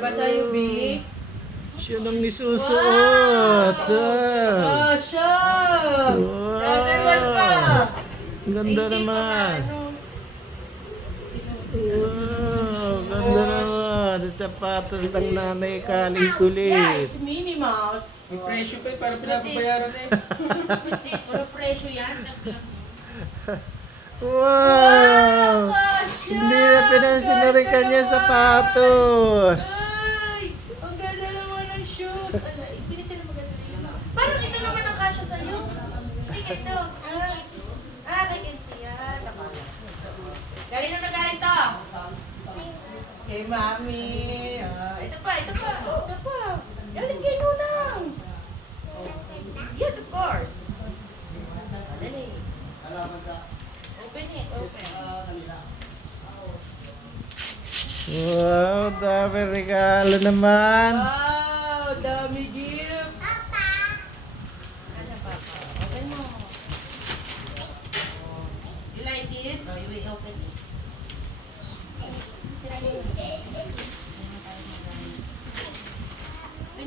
ba sa'yo, B? Siya nang isusuot. Oh, siya! Wow. Another one pa! Ganda Hindi naman. pa, ano. Wow, ganda naman. At sapatos ng nanay kaling Yeah, kulit. it's Minnie Mouse. May presyo pa eh, para pinapabayaran eh. Hindi, puro presyo yan. Wow! Kasya! Hindi na pinansin na rin kanya sapatos. Ay! Ang ganda naman ng shoes. Ala, ipinit siya na magasolina. Parang ito naman ang kasya sa'yo. Ay, ganito. Kay Kenzie yan. Galing na galing to. Kay Mami. Ito pa. Galing kay Nunang. Yes, of course. Dali. Open it, open. Wow, dami regalo naman. Wow, dami gifts. Nasa papa? Open mo. You like it? Oh, you will open it. Sira mo. Open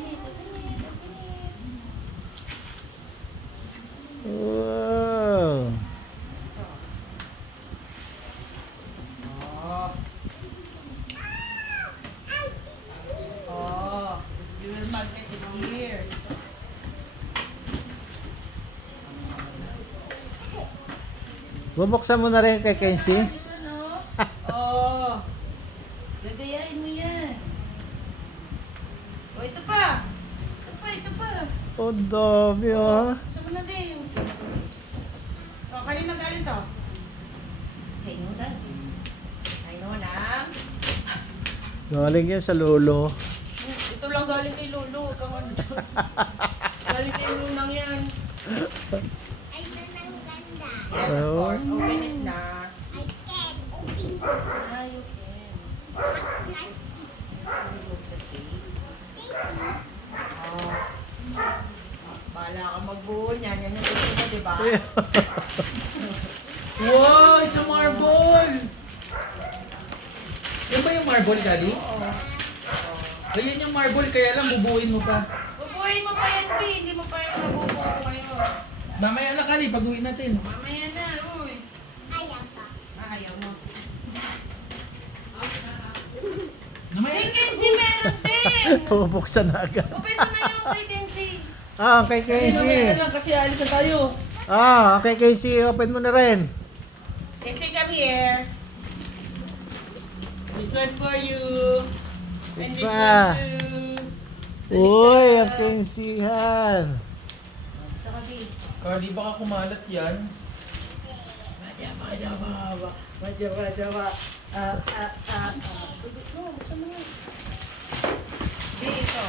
it. Wow. Oh, you will magnet it here. Bubuksan mo na rin kay Kenzie. This one, oh. Oh. Gagayahin mo yan. Oh, ito pa. Ito pa. Oh, dami ah. Gusto mo na din. Oh, kanina galing to? Kay Nuna. Kay Nuna. Galing yan sa lolo. Ito lang galing kay Lolo. Kung ano. Galing kay Nunang yan. Yes, of Oh. course. Open it na. Ah, you can. Remove the tape. Oh. Bahala ka magbuo niyan. Yan yung gusto mo, di ba? Wow, it's a marble! Yan ba yung marble, Daddy? Oo. Ayan yung marble, kaya lang bubuin mo pa. Bubuhin mo pa yan, B. Hindi mo pa yan mabubuo ngayon. Mamaya na kali, pag-uwi natin. Mamaya na, uy. Ayaw mo. Mamaya Kay Kenzie meron din. Bubuksan na agad. Open mo na yung kay Kenzie. Ah, kay Mamaya Kenzie. lang kasi alis na tayo. Ah, kay Kenzie, open mo na rin. Kenzie, come here. This one's for you. And this Iba. one too. Uy, ang Kenziehan. Saka B. Carly, baka kumalat yan. No, buksan mo na. B, ito.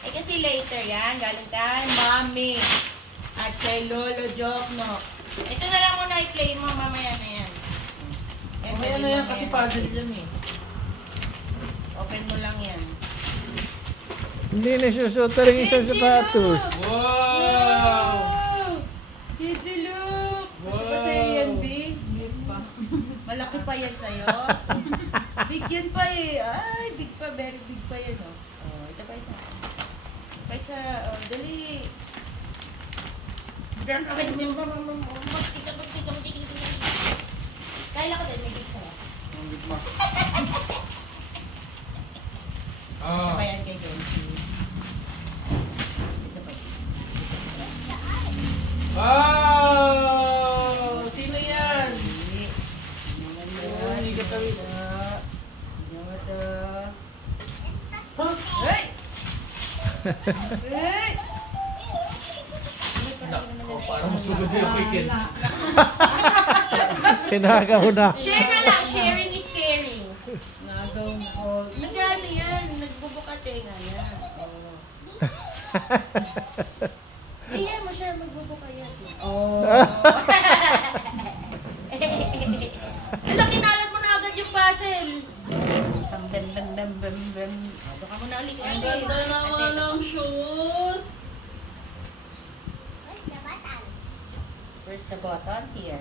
Eh kasi later yan, galing kay Mommy. At kay Lolo Jokno. Ito na lang muna i-play mo, mamaya na yan. Yan, Mamaya pwede na yan mamaya. kasi puzzle yan eh. Open mo lang yan. Hindi na susuot na rin isang sapatos. Wow! Kitty, look! Wow! Ano ba sa'yo yan, B? Hindi pa. Malaki pa yan sa'yo. Big yan pa eh. Ay, big pa. Very big pa yan, oh. Oh, ito pa isa. Pa isa. Oh, dali. Kaya ko din, may big sa'yo. Ito Ah. pa yan kay Kenzie. Ito pa. Wow! Sino yan? Hindi. Hindi ka tawi. Hey! Hey! Nako, parang mas maganda yung weekends. Tinagaw na. Share na lang. Sharing is caring. Nagaw mo. Oh, nag-ano yan? Nagbubuka-tenga yan. Oh. Iyan mo siya, magbubuka yan. Oh. Ala, kinalat mo na agad yung puzzle. Bam, bam, bam, bam, bam, bam. Baka mo na ulit. Ang ganda naman ng shoes! Where's the button? Here.